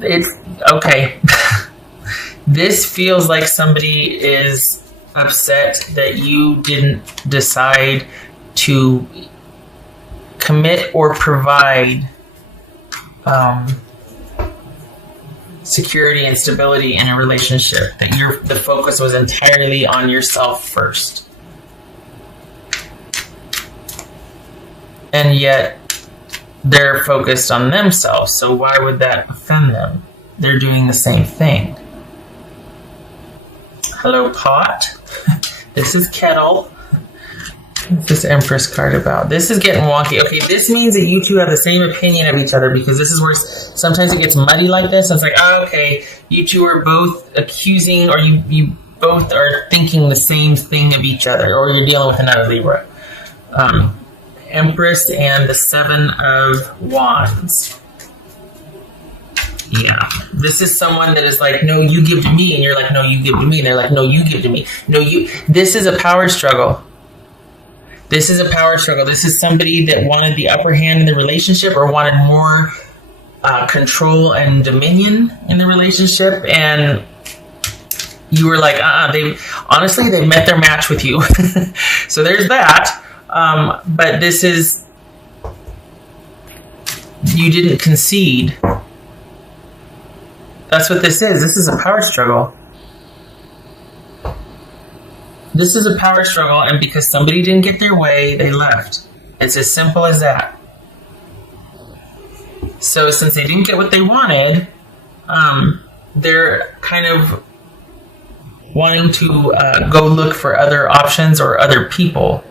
It's okay. This feels like somebody is upset that you didn't decide to commit or provide security and stability in a relationship, that the focus was entirely on yourself first. And yet they're focused on themselves, so why would that offend them? They're doing the same thing. Hello, Pot. This is Kettle. What's this Empress card about? This is getting wonky. Okay, this means that you two have the same opinion of each other, because this is where sometimes it gets muddy like this. And it's like, oh, okay, you two are both accusing, or you both are thinking the same thing of each other, or you're dealing with another Libra. Empress and the Seven of Wands. Yeah, this is someone that is like, no, you give to me, and you're like, no, you give to me, and they're like, no, you give to me. No, you. This is a power struggle. This is a power struggle. This is somebody that wanted the upper hand in the relationship, or wanted more control and dominion in the relationship, and you were like, they met their match with you. So there's that. But this is, you didn't concede. That's what this is. This is a power struggle. This is a power struggle, and because somebody didn't get their way, they left. It's as simple as that. So since they didn't get what they wanted, they're kind of wanting to go look for other options or other people.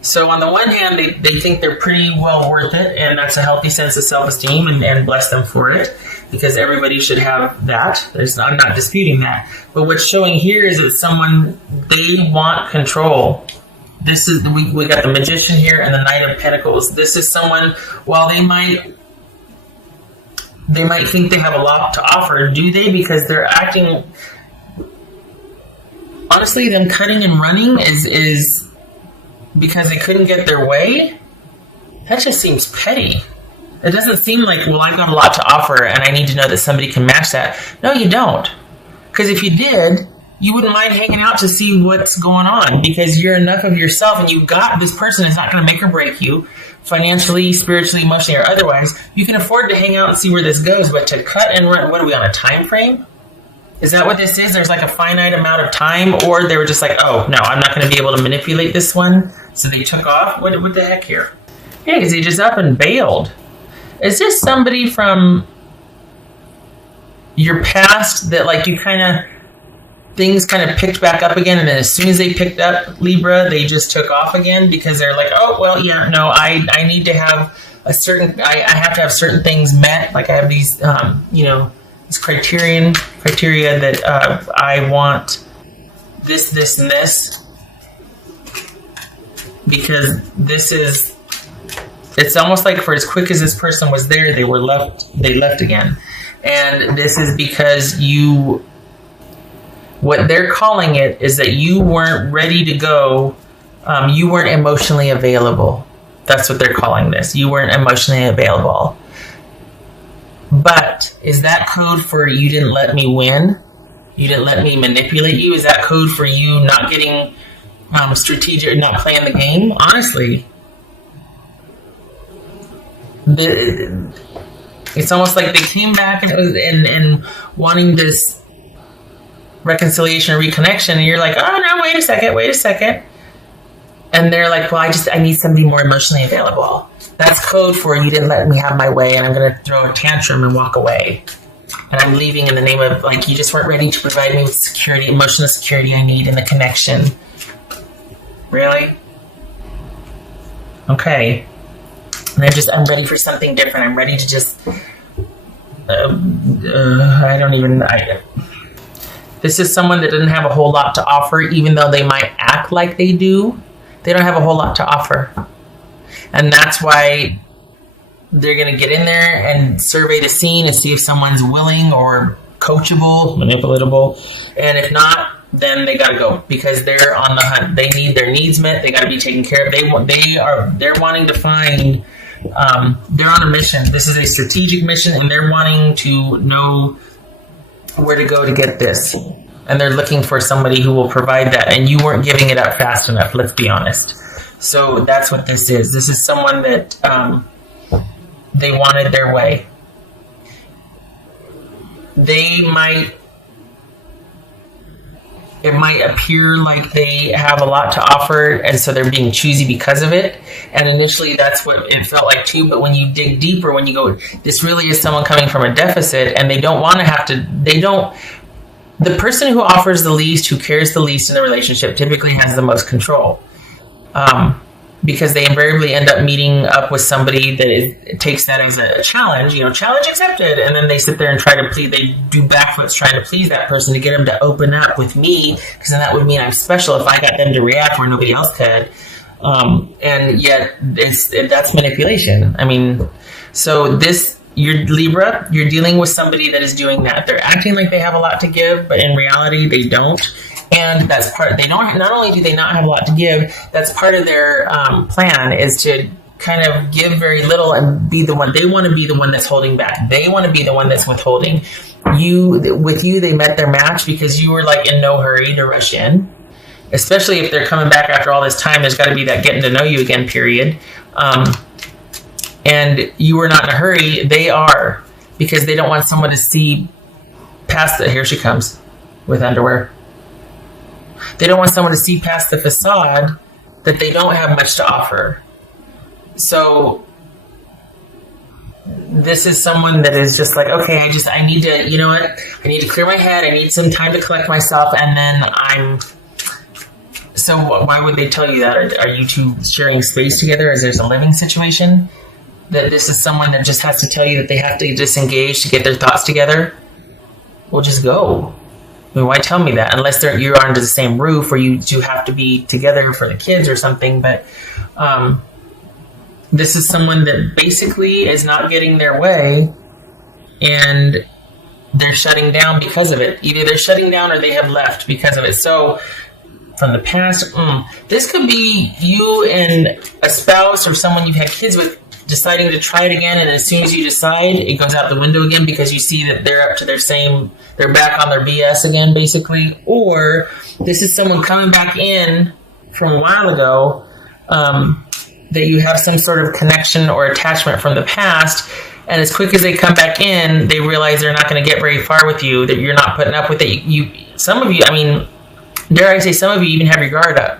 So on the one hand, they think they're pretty well worth it, and that's a healthy sense of self-esteem, and bless them for it, because everybody should have that. I'm not disputing that. But what's showing here is that someone, they want control. This is, we got the Magician here and the Knight of Pentacles. This is someone, while they might think they have a lot to offer, do they? Because they're acting, honestly, them cutting and running is because they couldn't get their way. That just seems petty. It doesn't seem like, well, I've got a lot to offer and I need to know that somebody can match that. No, you don't. Because if you did, you wouldn't mind hanging out to see what's going on, because you're enough of yourself, and you got this person is not going to make or break you financially, spiritually, emotionally, or otherwise. You can afford to hang out and see where this goes, but to cut and run, what are we on, a time frame? Is that what this is? There's like a finite amount of time, or they were just like, oh, no, I'm not going to be able to manipulate this one, so they took off? What the heck here? Yeah, because they just up and bailed. Is this somebody from your past that, like, you things kind of picked back up again, and then as soon as they picked up, Libra, they just took off again because they're like, oh, well, yeah, no, I need to have a certain, I have to have certain things met. Like I have these, this criteria that I want this, and this, because this is, it's almost like for as quick as this person was there, they left again. And this is because what they're calling it is that you weren't ready to go. You weren't emotionally available. That's what they're calling this. You weren't emotionally available. But is that code for you didn't let me win? You didn't let me manipulate you? Is that code for you not getting strategic, not playing the game? Honestly, it's almost like they came back and wanting this reconciliation or reconnection, and you're like, oh no, wait a second. And they're like, well, I need somebody more emotionally available. That's code for you didn't let me have my way, and I'm going to throw a tantrum and walk away. And I'm leaving in the name of, like, you just weren't ready to provide me with security, emotional security I need in the connection. Really? Okay. And I'm ready for something different. I'm ready to just, this is someone that doesn't have a whole lot to offer, even though they might act like they do. They don't have a whole lot to offer. And that's why they're going to get in there and survey the scene and see if someone's willing or coachable, manipulatable. And if not, then they got to go, because they're on the hunt. They need their needs met. They got to be taken care of. They're wanting to find They're on a mission. This is a strategic mission, and they're wanting to know where to go to get this. And they're looking for somebody who will provide that. And you weren't giving it up fast enough, let's be honest. So that's what this is. This is someone that they wanted their way. It might appear like they have a lot to offer, and so they're being choosy because of it. And initially, that's what it felt like too. But when you dig deeper, when you go, this really is someone coming from a deficit, and they don't want to have to, the person who offers the least, who cares the least in the relationship, typically has the most control. Because they invariably end up meeting up with somebody that takes that as a challenge, challenge accepted. And then they sit there and try to they do backflips trying to please that person to get them to open up with me, because then that would mean I'm special if I got them to react where nobody else could. And yet that's manipulation. I mean, so you're Libra, you're dealing with somebody that is doing that. They're acting like they have a lot to give, but in reality, they don't. And that's not only do they not have a lot to give, that's part of their plan is to kind of give very little and be the one. They want to be the one that's holding back. They want to be the one that's withholding. With you, they met their match because you were like in no hurry to rush in. Especially if they're coming back after all this time, there's got to be that getting to know you again period. And you were not in a hurry. They are, because they don't want someone to see past it. Here she comes with underwear. They don't want someone to see past the facade that they don't have much to offer. So this is someone that is just like, okay, I need to, you know what? I need to clear my head. I need some time to collect myself. And then so why would they tell you that? Are you two sharing space together? Is there a living situation? That this is someone that just has to tell you that they have to disengage to get their thoughts together? Well, just go. I mean, why tell me that? Unless you're under the same roof or you two have to be together for the kids or something. But this is someone that basically is not getting their way, and they're shutting down because of it. Either they're shutting down or they have left because of it. So from the past, this could be you and a spouse or someone you've had kids with deciding to try it again, and as soon as you decide, it goes out the window again because you see that they're up to they're back on their BS again, basically. Or this is someone coming back in from a while ago, that you have some sort of connection or attachment from the past, and as quick as they come back in, they realize they're not going to get very far with you, that you're not putting up with it. Some of you, I mean, dare I say, some of you even have your guard up.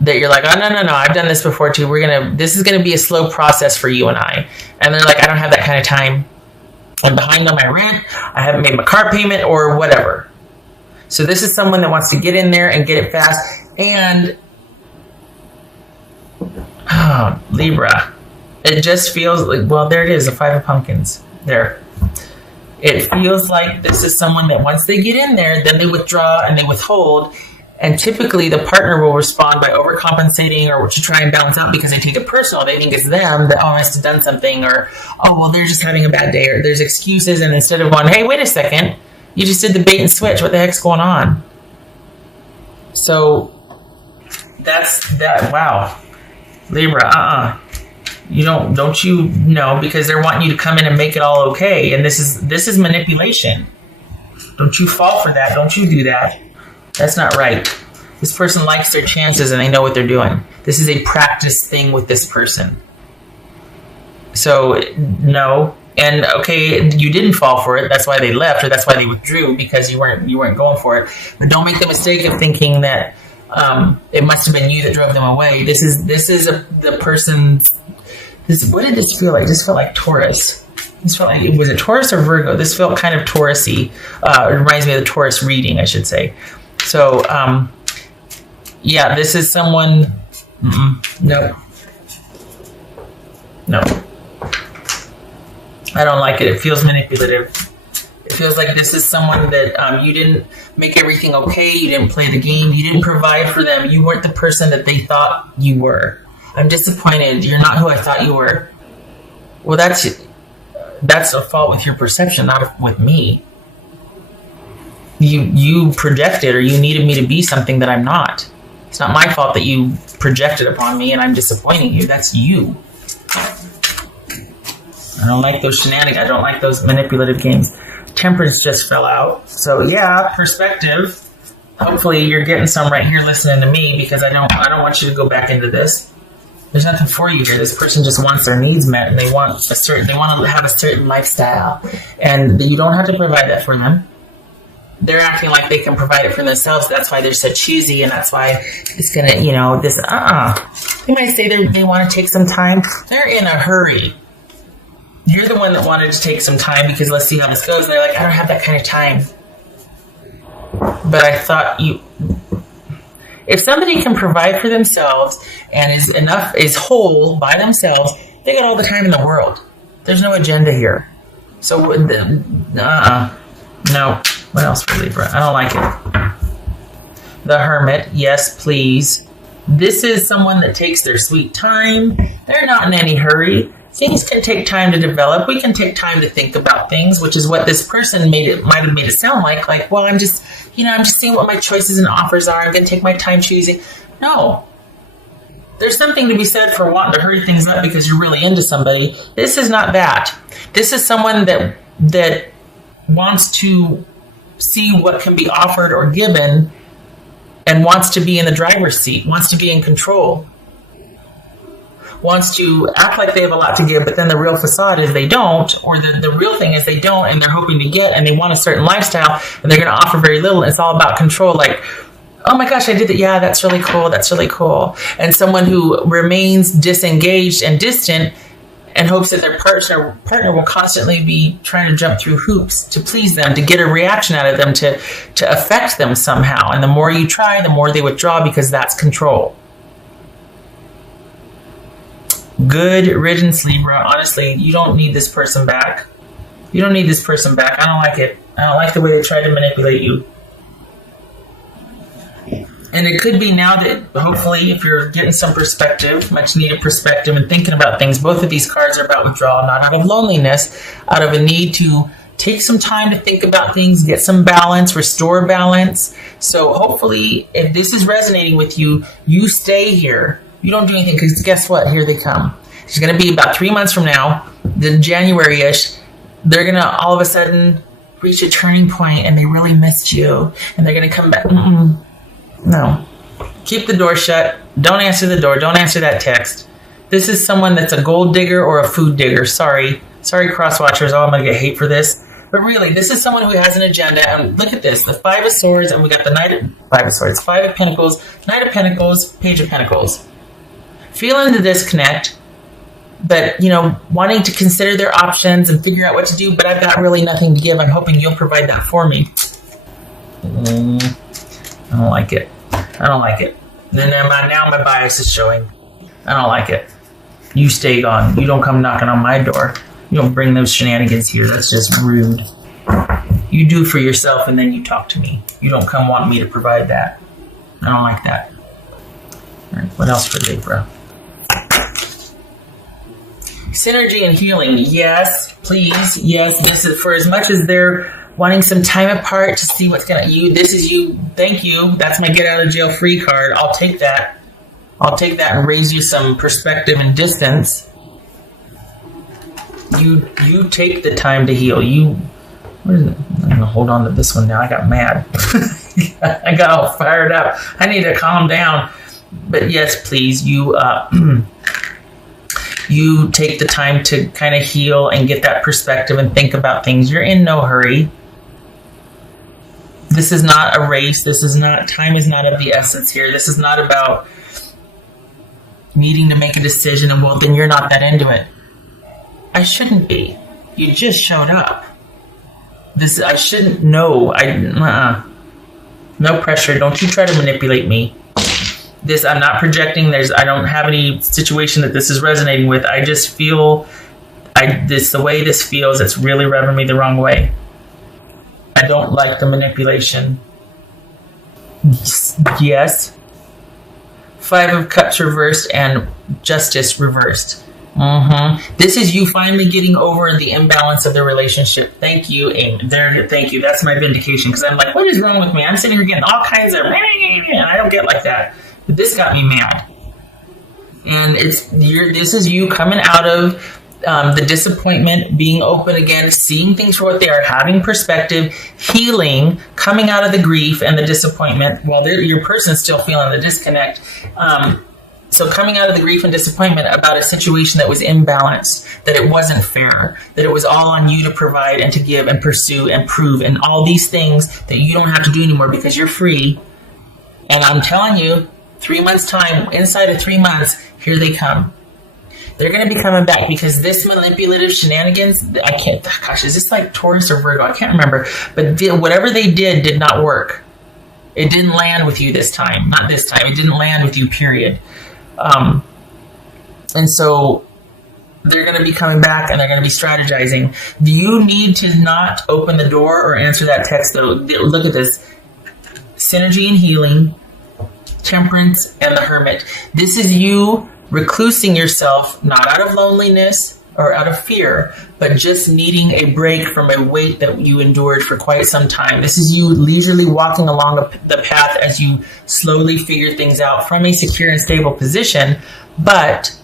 That you're like, oh, no, I've done this before too. This is going to be a slow process for you and I. And they're like, I don't have that kind of time. I'm behind on my rent. I haven't made my car payment or whatever. So this is someone that wants to get in there and get it fast. And Libra, it just feels like, well, there it is, the Five of Pumpkins. There. It feels like this is someone that once they get in there, then they withdraw and they withhold. And typically the partner will respond by overcompensating or to try and balance out because they take it personal. They think it's them that, I must have done something, or, well, they're just having a bad day, or there's excuses. And instead of going, hey, wait a second, you just did the bait and switch. What the heck's going on? So that's that. Wow. Libra, don't you know, because they're wanting you to come in and make it all okay. And this is manipulation. Don't you fall for that. Don't you do that. That's not right. This person likes their chances and they know what they're doing. This is a practice thing with this person. So, no. And okay, you didn't fall for it. That's why they left, or that's why they withdrew, because you weren't going for it. But don't make the mistake of thinking that it must have been you that drove them away. This is the person's. What did this feel like? This felt like Taurus. This felt like, was it Taurus or Virgo? This felt kind of Taurus-y. It reminds me of the Taurus reading, I should say. So, yeah, this is someone. No. I don't like it. It feels manipulative. It feels like this is someone that you didn't make everything okay. You didn't play the game. You didn't provide for them. You weren't the person that they thought you were. I'm disappointed. You're not who I thought you were. Well, that's a fault with your perception, not with me. You projected, or you needed me to be something that I'm not. It's not my fault that you projected upon me and I'm disappointing you. That's you. I don't like those shenanigans. I don't like those manipulative games. Temperance just fell out. So yeah, perspective. Hopefully you're getting some right here listening to me, because I don't want you to go back into this. There's nothing for you here. This person just wants their needs met, and they want to have a certain lifestyle, and you don't have to provide that for them. They're acting like they can provide it for themselves. That's why they're so choosy, and that's why it's gonna, this. They might say they want to take some time. They're in a hurry. You're the one that wanted to take some time because let's see how this goes. They're like, I don't have that kind of time. But I thought if somebody can provide for themselves and is whole by themselves, they got all the time in the world. There's no agenda here. So, no. What else for Libra? I don't like it. The Hermit, yes, please. This is someone that takes their sweet time. They're not in any hurry. Things can take time to develop. We can take time to think about things, which is what this person might have made it sound like. Like, well, I'm just seeing what my choices and offers are. I'm going to take my time choosing. No. There's something to be said for wanting to hurry things up because you're really into somebody. This is not that. This is someone that wants to see what can be offered or given and wants to be in the driver's seat, wants to be in control. Wants to act like they have a lot to give, but then the real facade is they don't, or the real thing is they don't, and they're hoping to get, and they want a certain lifestyle, and they're going to offer very little, and it's all about control. Like, oh my gosh, I did that. Yeah, that's really cool. That's really cool. And someone who remains disengaged and distant and hopes that their partner will constantly be trying to jump through hoops to please them, to get a reaction out of them, to affect them somehow. And the more you try, the more they withdraw, because that's control. Good riddance, Libra. Honestly, you don't need this person back. You don't need this person back. I don't like it. I don't like the way they try to manipulate you. And it could be now that, hopefully, if you're getting some perspective, much needed perspective, and thinking about things, both of these cards are about withdrawal, not out of loneliness, out of a need to take some time to think about things, get some balance, restore balance. So hopefully, if this is resonating with you, you stay here. You don't do anything, because guess what? Here they come. It's going to be about 3 months from now, the January-ish. They're going to all of a sudden reach a turning point, and they really missed you, and they're going to come back. No. Keep the door shut. Don't answer the door. Don't answer that text. This is someone that's a gold digger or a food digger. Sorry, cross watchers. Oh, I'm going to get hate for this. But really, this is someone who has an agenda. And look at this. The Five of Swords, and we got the Five of Swords, Five of Pentacles, Knight of Pentacles, Page of Pentacles. Feeling the disconnect, but, wanting to consider their options and figure out what to do, but I've got really nothing to give. I'm hoping you'll provide that for me. I don't like it. I don't like it. And then now my bias is showing. I don't like it. You stay gone. You don't come knocking on my door. You don't bring those shenanigans here. That's just rude. You do for yourself, and then you talk to me. You don't come want me to provide that. I don't like that. All right, what else for Libra? Synergy and healing. Yes, please. Yes, this is for as much as they're wanting some time apart to see what's going to this is you. Thank you. That's my get out of jail free card. I'll take that. I'll take that and raise you some perspective and distance. You take the time to heal. What is it? I'm going to hold on to this one now. I got mad. I got all fired up. I need to calm down. But yes, please, you you take the time to kind of heal and get that perspective and think about things. You're in no hurry. This is not a race. Time is not of the essence here. This is not about needing to make a decision and, well, then you're not that into it. I shouldn't be. You just showed up. I shouldn't know. No pressure. Don't you try to manipulate me. I'm not projecting. I don't have any situation that this is resonating with. I just feel the way this feels, it's really rubbing me the wrong way. I don't like the manipulation. Yes. Five of Cups reversed and Justice reversed. This is you finally getting over the imbalance of the relationship. Thank you, Amy. Thank you. That's my vindication, because I'm like, what is wrong with me? I'm sitting here getting all kinds of, and I don't get like that. But this got me mad. And this is you coming out of the disappointment, being open again, seeing things for what they are, having perspective, healing, coming out of the grief and the disappointment while your person's still feeling the disconnect. So coming out of the grief and disappointment about a situation that was imbalanced, that it wasn't fair, that it was all on you to provide and to give and pursue and prove and all these things that you don't have to do anymore because you're free. And I'm telling you, 3 months time, inside of 3 months, here they come. They're going to be coming back because this manipulative shenanigans, is this like Taurus or Virgo? I can't remember. But whatever they did not work. It didn't land with you this time. Not this time. It didn't land with you, period. And so they're going to be coming back and they're going to be strategizing. Do you need to not open the door or answer that text, though? Look at this. Synergy and healing, temperance, and the hermit. This is you reclusing yourself, not out of loneliness or out of fear, but just needing a break from a weight that you endured for quite some time. This is you leisurely walking along the path as you slowly figure things out from a secure and stable position, but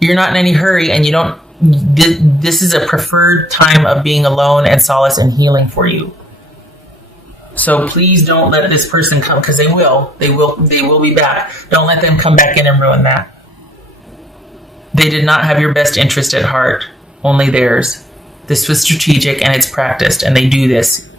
you're not in any hurry and you don't. This is a preferred time of being alone and solace and healing for you. So please don't let this person come, because they will be back. Don't let them come back in and ruin that. They did not have your best interest at heart, only theirs. This was strategic and it's practiced, and they do this